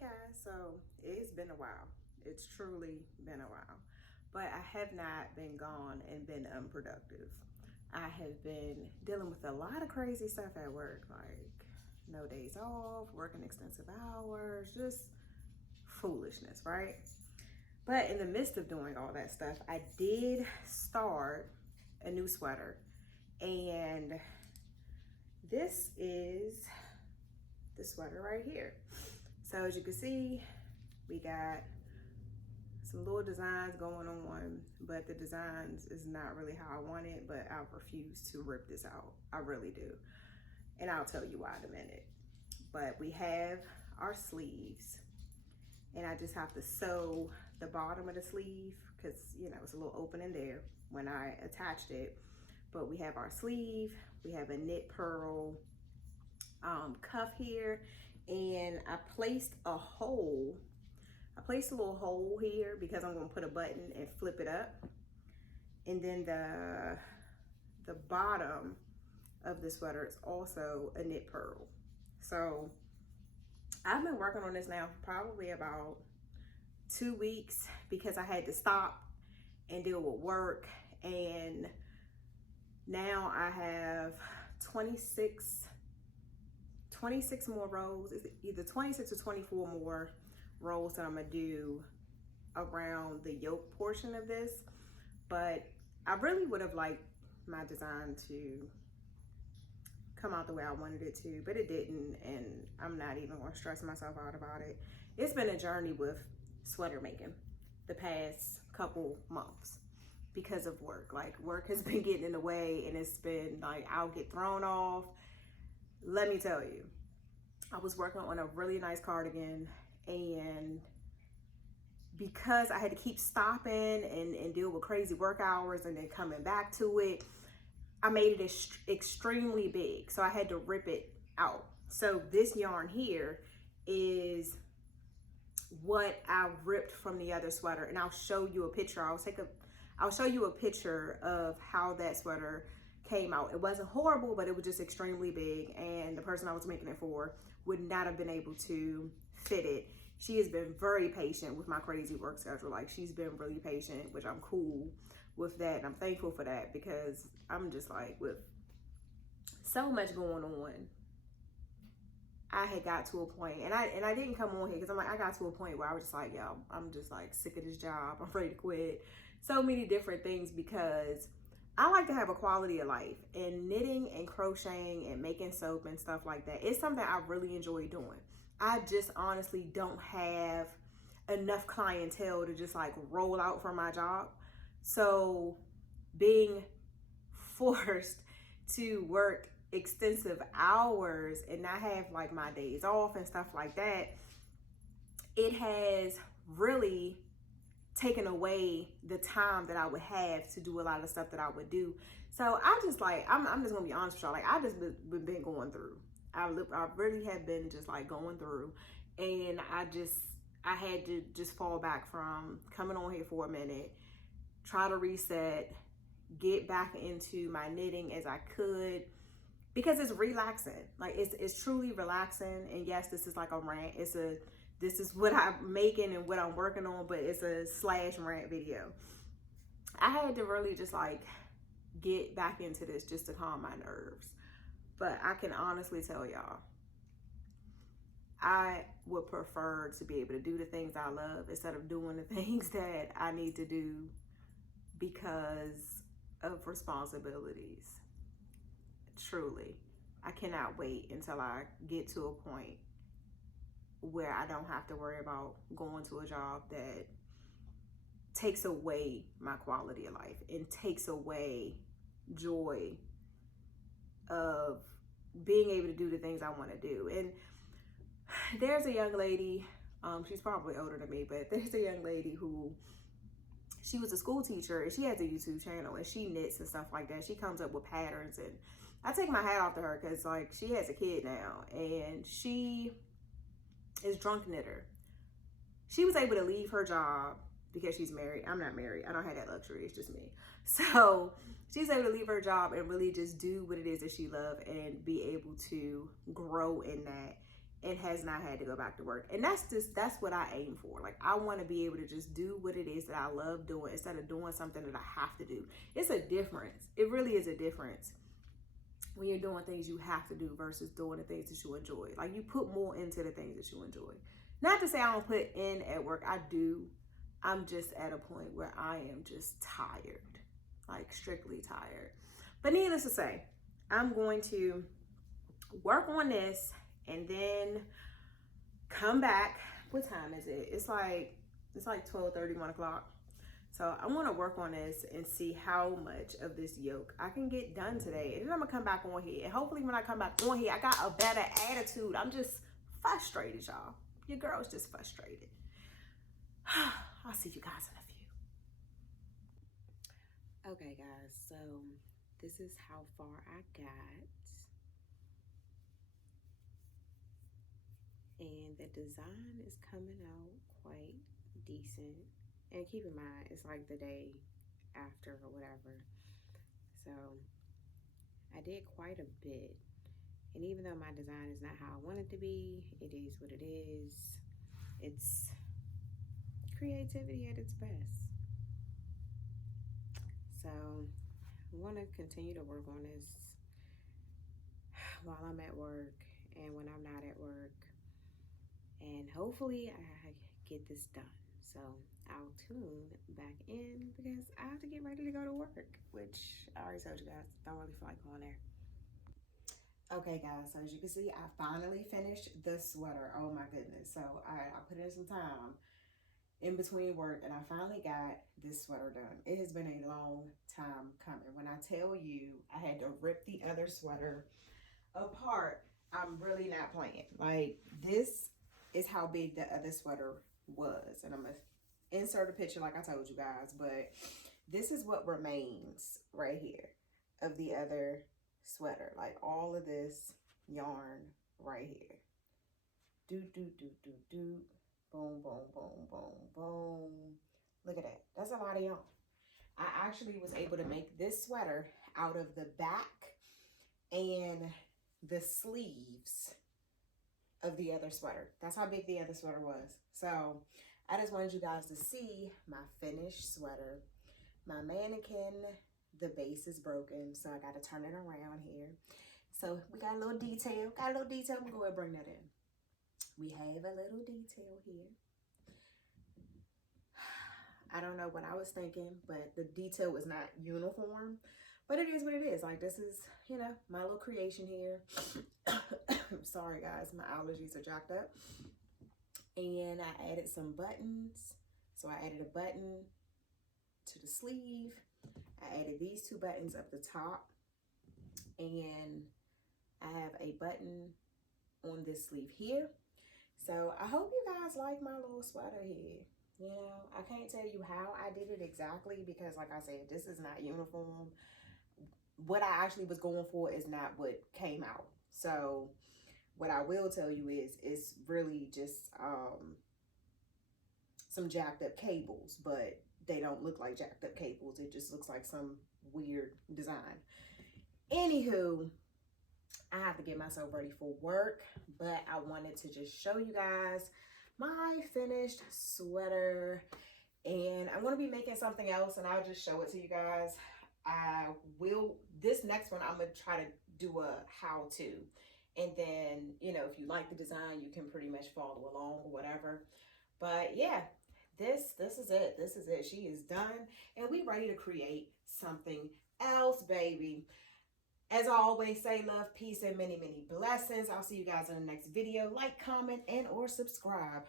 Guys, so it's been a while. It's truly been a while. But I have not been gone and been unproductive. I have been dealing with a lot of crazy stuff at work, like no days off, working extensive hours, just foolishness, right? But in the midst of doing all that stuff, I did start a new sweater. And this is the sweater right here. So as you can see, we got some little designs going on, but the designs is not really how I want it, but I refuse to rip this out. I really do. And I'll tell you why in a minute. But we have our sleeves, and I just have to sew the bottom of the sleeve because, you know, it's a little open in there when I attached it. But we have our sleeve, we have a knit purl cuff here, and I placed a little hole here because I'm gonna put a button and flip it up. And then the bottom of the sweater is also a knit purl. So I've been working on this now for probably about 2 weeks because I had to stop and deal with work, and now I have 26 more rows. It's either 26 or 24 more rows that I'm gonna do around the yoke portion of this. But I really would have liked my design to come out the way I wanted it to, but it didn't, and I'm not even gonna stress myself out about it. It's been a journey with sweater making the past couple months because of work. Like, work has been getting in the way, and it's been like I'll get thrown off. Let me tell you, I was working on a really nice cardigan, and because I had to keep stopping and deal with crazy work hours and then coming back to it, I made it extremely big. So I had to rip it out. So this yarn here is what I ripped from the other sweater, and I'll show you a picture. I'll show you a picture of how that sweater came out. It wasn't horrible, but it was just extremely big, and the person I was making it for would not have been able to fit it. She has been very patient with my crazy work schedule. Like, she's been really patient, which I'm cool with that, and I'm thankful for that, because I'm just like, with so much going on, I had got to a point, and I didn't come on here because I'm like, I got to a point where I was just like, yo, I'm just like sick of this job. I'm ready to quit. So many different things, because I like to have a quality of life, and knitting and crocheting and making soap and stuff like that, it's something I really enjoy doing. I just honestly don't have enough clientele to just like roll out from my job. So being forced to work extensive hours and not have like my days off and stuff like that, it has really taken away the time that I would have to do a lot of stuff that I would do. So I just like, I'm just gonna be honest with y'all. Like, I just been going through. I really have been just like going through, and I had to just fall back from coming on here for a minute, try to reset, get back into my knitting as I could, because it's relaxing. Like, it's truly relaxing. And yes, this is like a rant. This is what I'm making and what I'm working on, but it's a / rant video. I had to really just like get back into this just to calm my nerves. But I can honestly tell y'all, I would prefer to be able to do the things I love instead of doing the things that I need to do because of responsibilities. Truly, I cannot wait until I get to a point where I don't have to worry about going to a job that takes away my quality of life and takes away joy of being able to do the things I want to do. And there's a young lady, she's probably older than me, but there's a young lady who, she was a school teacher, and she has a YouTube channel, and she knits and stuff like that. She comes up with patterns, and I take my hat off to her because like, she has a kid now, and she is drunk knitter. She was able to leave her job because she's married. I'm not married. I don't have that luxury. It's just me. So she's able to leave her job and really just do what it is that she loves and be able to grow in that. and has not had to go back to work. And that's what I aim for. Like, I want to be able to just do what it is that I love doing instead of doing something that I have to do. It's a difference. It really is a difference when you're doing things you have to do versus doing the things that you enjoy. Like, you put more into the things that you enjoy. Not to say I don't put in at work. I do. I'm just at a point where I am just tired, like strictly tired. But needless to say, I'm going to work on this and then come back. What time is it? It's like 12:30, 1 o'clock. So I want to work on this and see how much of this yoke I can get done today. And then I'm going to come back on here. And hopefully when I come back on here, I got a better attitude. I'm just frustrated, y'all. Your girl's just frustrated. I'll see you guys in a few. Okay, guys. So this is how far I got. And the design is coming out quite decent. And keep in mind, it's like the day after or whatever. So I did quite a bit. And even though my design is not how I want it to be, it is what it is. It's creativity at its best. So I want to continue to work on this while I'm at work and when I'm not at work. And hopefully I get this done. So I'll tune back in because I have to get ready to go to work, which I already told you guys, don't really feel like going there. Okay, guys, so as you can see, I finally finished the sweater. Oh my goodness. So I put in some time in between work and I finally got this sweater done. It has been a long time coming. When I tell you I had to rip the other sweater apart, I'm really not playing. Like, this is how big the other sweater was. And I'm going to insert a picture like I told you guys. But this is what remains right here of the other sweater. Like, all of this yarn right here. Do, do, do, do, do. Boom, boom, boom, boom, boom. Look at that. That's a lot of yarn. I actually was able to make this sweater out of the back and the sleeves of the other sweater. That's how big the other sweater was. So I just wanted you guys to see my finished sweater. My mannequin, the base is broken, so I got to turn it around here. So we got a little detail. I'm going to go ahead and bring that in. We have a little detail here. I don't know what I was thinking, but the detail was not uniform. But it is what it is. Like, this is, you know, my little creation here. Sorry, guys. My allergies are jacked up. And I added some buttons. So I added a button to the sleeve. I added these two buttons up the top. And I have a button on this sleeve here. So I hope you guys like my little sweater here. You know, I can't tell you how I did it exactly because, like I said, this is not uniform. What I actually was going for is not what came out. So what I will tell you is it's really just some jacked up cables, but they don't look like jacked up cables. It just looks like some weird design. Anywho, I have to get myself ready for work, but I wanted to just show you guys my finished sweater. And I'm going to be making something else and I'll just show it to you guys. This next one, I'm going to try to do a how-to. And then, you know, if you like the design, you can pretty much follow along or whatever. But yeah, this is it. This is it. She is done. And we ready to create something else, baby. As I always say, love, peace, and many, many blessings. I'll see you guys in the next video. Like, comment, and or subscribe.